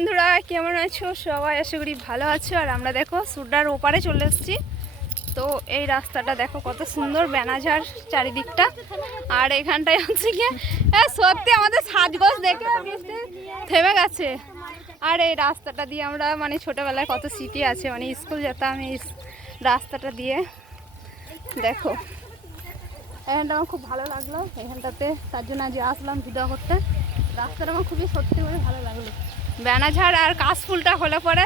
বন্ধুরা, কেমন আছো সবাই? আশা করি ভালো আছো। আর আমরা দেখো সুডার ওপারে চলে এসেছি। তো এই রাস্তাটা দেখো কত সুন্দর, বেনাঝাড় চারিদিকটা। আর এখানটায় হচ্ছে গিয়ে সত্যি আমাদের সাজগোজ দেখে বৃষ্টি থেমে গেছে। আর এই রাস্তাটা দিয়ে আমরা মানে ছোটোবেলায় কত স্মৃতি আছে, মানে স্কুল যেতাম এই রাস্তাটা দিয়ে। দেখো এখানটা আমার খুব ভালো লাগলো এখানটাতে, তার জন্য আজ আসলাম ভিডিও করতে। রাস্তাটা আমার খুবই সত্যি করে ভালো লাগলো। বেনাঝাড় আর কাশফুলটা হলে পরে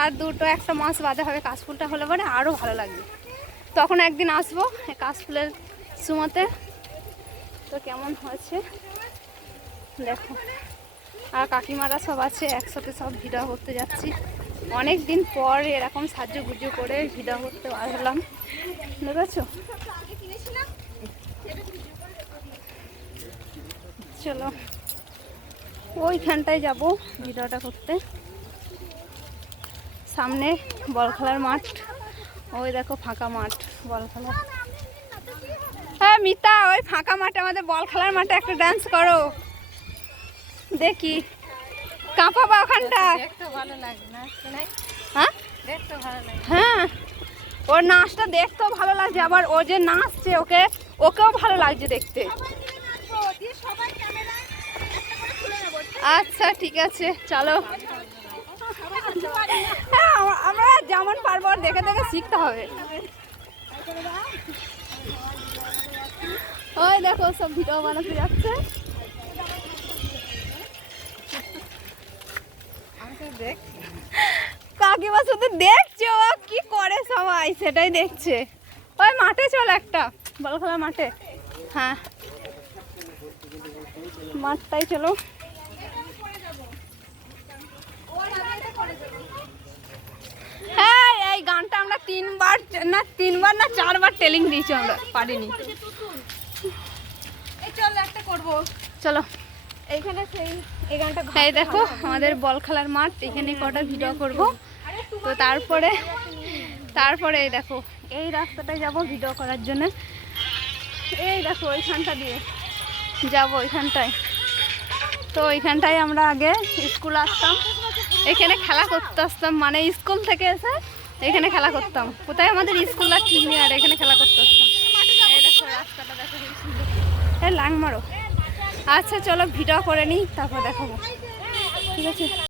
আর একটা মাস বাদে হবে, কাশফুলটা হলে পরে আরও ভালো লাগবে। তখন একদিন আসবো কাশফুলের সময়তে। তো কেমন হয়েছে দেখো। আর কাকিমারা সব আছে একসাথে, সব ভিডিও করতে যাচ্ছি। অনেক দিন পর এরকম সাজুগুজু করে ভিডিও করতে আসলাম, বুঝেছো? চলো ওইখানটায় যাব ভিডিওটা করতে। সামনে বল খেলার মাঠ, ওই দেখো ফাঁকা মাঠ বল খেলার। হ্যাঁ মিতা, ওই ফাঁকা মাঠে আমাদের বল খেলার মাঠে একটা ডান্স করো দেখি। কাঁপাবা ওখানটা? হ্যাঁ, ওর নাচটা দেখতেও ভালো লাগছে, আবার ও যে নাচছে ওকেও ভালো লাগছে দেখতে। আচ্ছা ঠিক আছে চলো। হ্যাঁ, আমরা যেমন পারবো দেখে দেখে শিখতে হবে। ওই দেখো সব ভিডিও বানাতে যাচ্ছে। কাকিমা শুধু দেখছে ও কি করে, সবাই সেটাই দেখছে। ওই মাঠে চল একটা বল খেলার মাঠে। হ্যাঁ মাঠটাই চলো। হ্যাঁ এই গানটা আমরা তিনবার না চারবার টেলিং দিয়েছি, আমরা পারিনি। চলো এইখানে এই দেখো আমাদের বল খেলার মাঠ, এখানে কটা ভিডিও করব। তো তারপরে এই দেখো এই রাস্তাটায় যাব ভিডিও করার জন্য। এই দেখো ওইখানটা দিয়ে যাব ওইখানটায়। তো ওইখানটায় আমরা আগে স্কুল আসতাম, এখানে খেলা করতে আসতাম, মানে স্কুল থেকে এসে এখানে খেলা করতাম। কোথায় আমাদের স্কুলটা ঠিক নেই, আর এখানে খেলা করতে আসতাম। এই দেখো রাস্তাটা দেখো কি সুন্দর। লাং মারো। আচ্ছা চলো ভিডিও করে নিই, তারপর দেখাবো, ঠিক আছে?